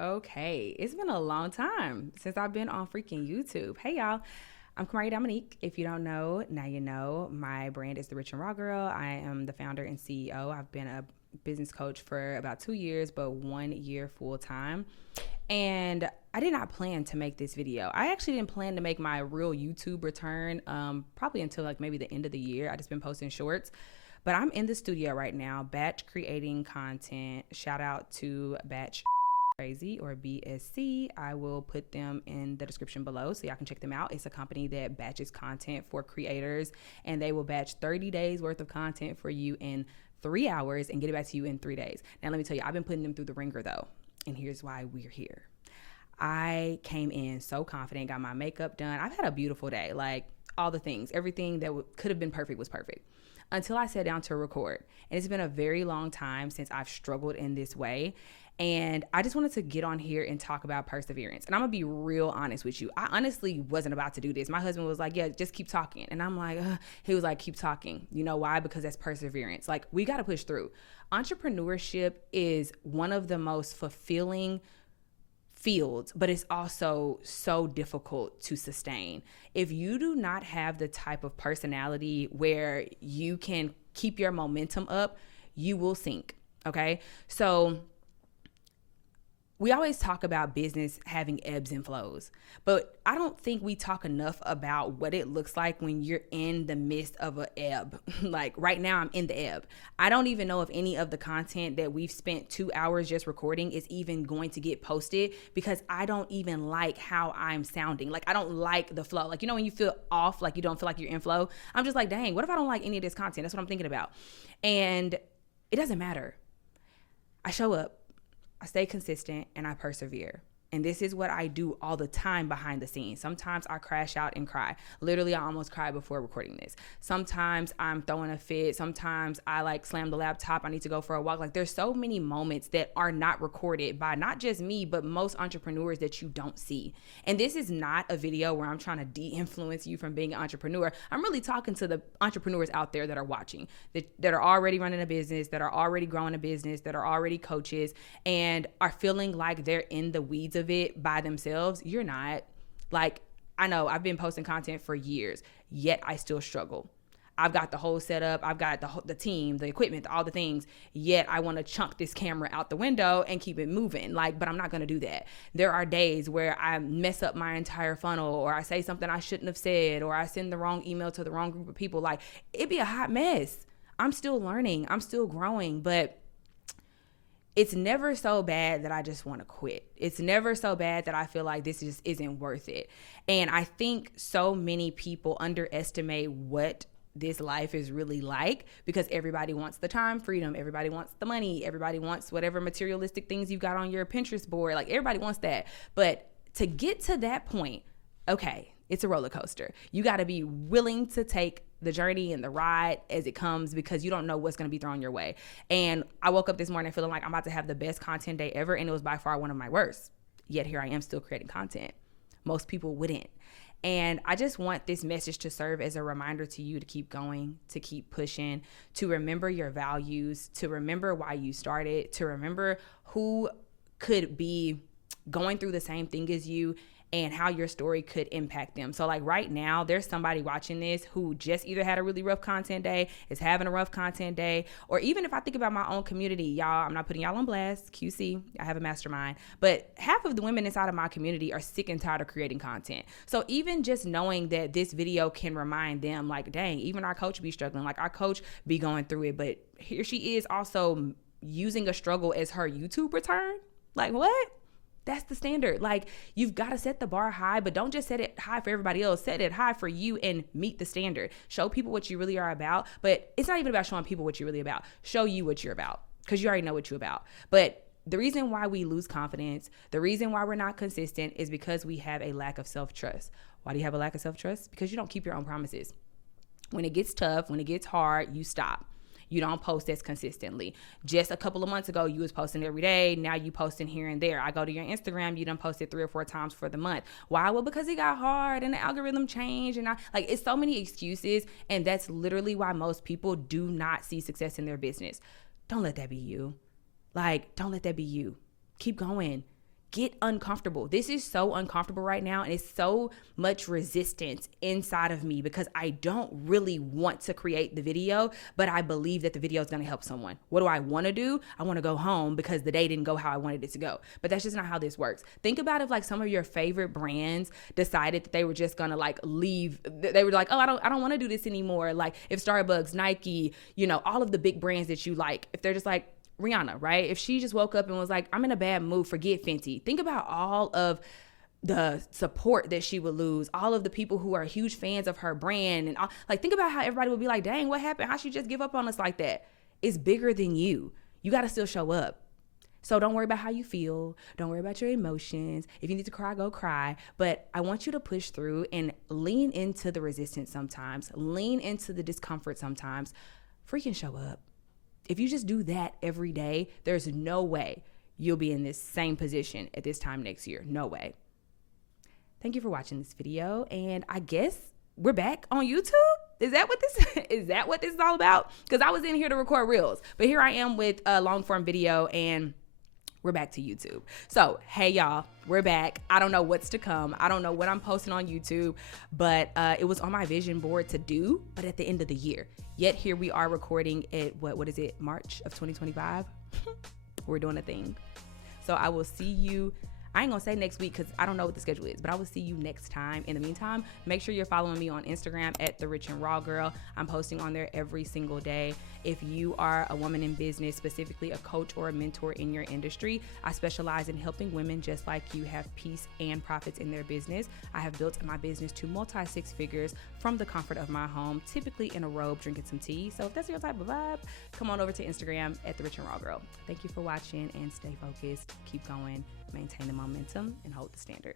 Okay, it's been a long time since I've been on freaking YouTube. Hey y'all, I'm Kamari Dominique. If you don't know, now you know. My brand is The Rich and Raw Girl. I am the founder and CEO. I've been a business coach for about 2 years, but 1 year full time. And I did not plan to make this video. I actually didn't plan to make my real YouTube return probably until like maybe the end of the year. I just been posting shorts. But I'm in the studio right now, batch creating content. Shout out to Batch Crazy or BSC. I will put them in the description below so y'all can check them out. It's a company that batches content for creators, and they will batch 30 days worth of content for you in 3 hours and get it back to you in 3 days. Now, let me tell you, I've been putting them through the ringer though, and here's why we're here. I came in so confident, got my makeup done. I've had a beautiful day, like all the things, everything that could have been perfect was perfect until I sat down to record. And it's been a very long time since I've struggled in this way. And I just wanted to get on here and talk about perseverance. And I'm gonna be real honest with you. I honestly wasn't about to do this. My husband was like, yeah, just keep talking. And I'm like, he was like, keep talking. You know why? Because that's perseverance. Like, we gotta push through. Entrepreneurship is one of the most fulfilling fields, but it's also so difficult to sustain. If you do not have the type of personality where you can keep your momentum up, you will sink. Okay. So we always talk about business having ebbs and flows, but I don't think we talk enough about what it looks like when you're in the midst of an ebb. Like right now, I'm in the ebb. I don't even know if any of the content that we've spent 2 hours just recording is even going to get posted because I don't even like how I'm sounding. Like, I don't like the flow. Like, you know, when you feel off, like you don't feel like you're in flow, I'm just like, dang, what if I don't like any of this content? That's what I'm thinking about. And it doesn't matter. I show up. I stay consistent and I persevere. And this is what I do all the time behind the scenes. Sometimes I crash out and cry. Literally, I almost cried before recording this. Sometimes I'm throwing a fit. Sometimes I like slam the laptop. I need to go for a walk. Like, there's so many moments that are not recorded by not just me, but most entrepreneurs that you don't see. And this is not a video where I'm trying to de-influence you from being an entrepreneur. I'm really talking to the entrepreneurs out there that are watching, that are already running a business, that are already growing a business, that are already coaches, and are feeling like they're in the weeds of it by themselves. You're not. Like, I know I've been posting content for years, yet I still struggle. I've got the whole setup, I've got the team, the equipment, all the things, yet I want to chunk this camera out the window and keep it moving. Like, but I'm not going to do that. There are days where I mess up my entire funnel, or I say something I shouldn't have said, or I send the wrong email to the wrong group of people. Like, it'd be a hot mess. I'm still learning, I'm still growing, but it's never so bad that I just want to quit. It's never so bad that I feel like this just isn't worth it. And I think so many people underestimate what this life is really like, because everybody wants the time freedom. Everybody wants the money. Everybody wants whatever materialistic things you've got on your Pinterest board. Like, everybody wants that. But to get to that point, okay, it's a roller coaster. You got to be willing to take the journey and the ride as it comes, because you don't know what's going to be thrown your way. And I woke up this morning feeling like I'm about to have the best content day ever, and it was by far one of my worst. Yet here I am still creating content. Most people wouldn't. And I just want this message to serve as a reminder to you to keep going, to keep pushing, to remember your values, to remember why you started, to remember who could be going through the same thing as you and how your story could impact them. So like right now, there's somebody watching this who just either had a really rough content day, is having a rough content day, or even if I think about my own community, y'all, I'm not putting y'all on blast, QC, I have a mastermind, but half of the women inside of my community are sick and tired of creating content. So even just knowing that this video can remind them, like, dang, even our coach be struggling, like our coach be going through it, but here she is also using a struggle as her YouTube return. Like, what? That's the standard. Like, you've got to set the bar high, but don't just set it high for everybody else. Set it high for you and meet the standard. Show people what you really are about. But it's not even about showing people what you're really about. Show you what you're about, because you already know what you're about. But the reason why we lose confidence, the reason why we're not consistent, is because we have a lack of self-trust. Why do you have a lack of self-trust? Because you don't keep your own promises. When it gets tough, when it gets hard, you stop. You don't post as consistently. Just a couple of months ago, you was posting every day. Now you posting here and there. I go to your Instagram, you done posted 3 or 4 times for the month. Why? Well, because it got hard and the algorithm changed. And it's so many excuses. And that's literally why most people do not see success in their business. Don't let that be you. Like, don't let that be you. Keep going. get uncomfortable. This is so uncomfortable right now, and it's so much resistance inside of me because I don't really want to create the video, but I believe that the video is going to help someone. What do I want to do? I want to go home because the day didn't go how I wanted it to go. But that's just not how this works. Think about if like some of your favorite brands decided that they were just going to like leave. They were like, oh, I don't want to do this anymore. Like if Starbucks, Nike, you know, all of the big brands that you like, if they're just like, Rihanna, right? If she just woke up and was like, I'm in a bad mood, forget Fenty. Think about all of the support that she would lose, all of the people who are huge fans of her brand. And all, like, think about how everybody would be like, dang, what happened? How'd she just give up on us like that? It's bigger than you. You got to still show up. So don't worry about how you feel. Don't worry about your emotions. If you need to cry, go cry. But I want you to push through and lean into the resistance sometimes. Lean into the discomfort sometimes. Freaking show up. If you just do that every day, there's no way you'll be in this same position at this time next year. No way. Thank you for watching this video. And I guess we're back on YouTube. Is that what this is all about? Because I was in here to record reels, but here I am with a long form video and we're back to YouTube. So, hey y'all, we're back. I don't know what's to come. I don't know what I'm posting on YouTube, but it was on my vision board to do, but at the end of the year. Yet here we are recording at what is it? March of 2025. We're doing a thing. So I will see you. I ain't gonna say next week because I don't know what the schedule is, but I will see you next time. In the meantime, make sure you're following me on Instagram at The Rich and Raw Girl. I'm posting on there every single day. If you are a woman in business, specifically a coach or a mentor in your industry, I specialize in helping women just like you have peace and profits in their business. I have built my business to multi six figures from the comfort of my home, typically in a robe, drinking some tea. So if that's your type of vibe, come on over to Instagram at The Rich and Raw Girl. Thank you for watching and stay focused. Keep going. Maintain the momentum and hold the standard.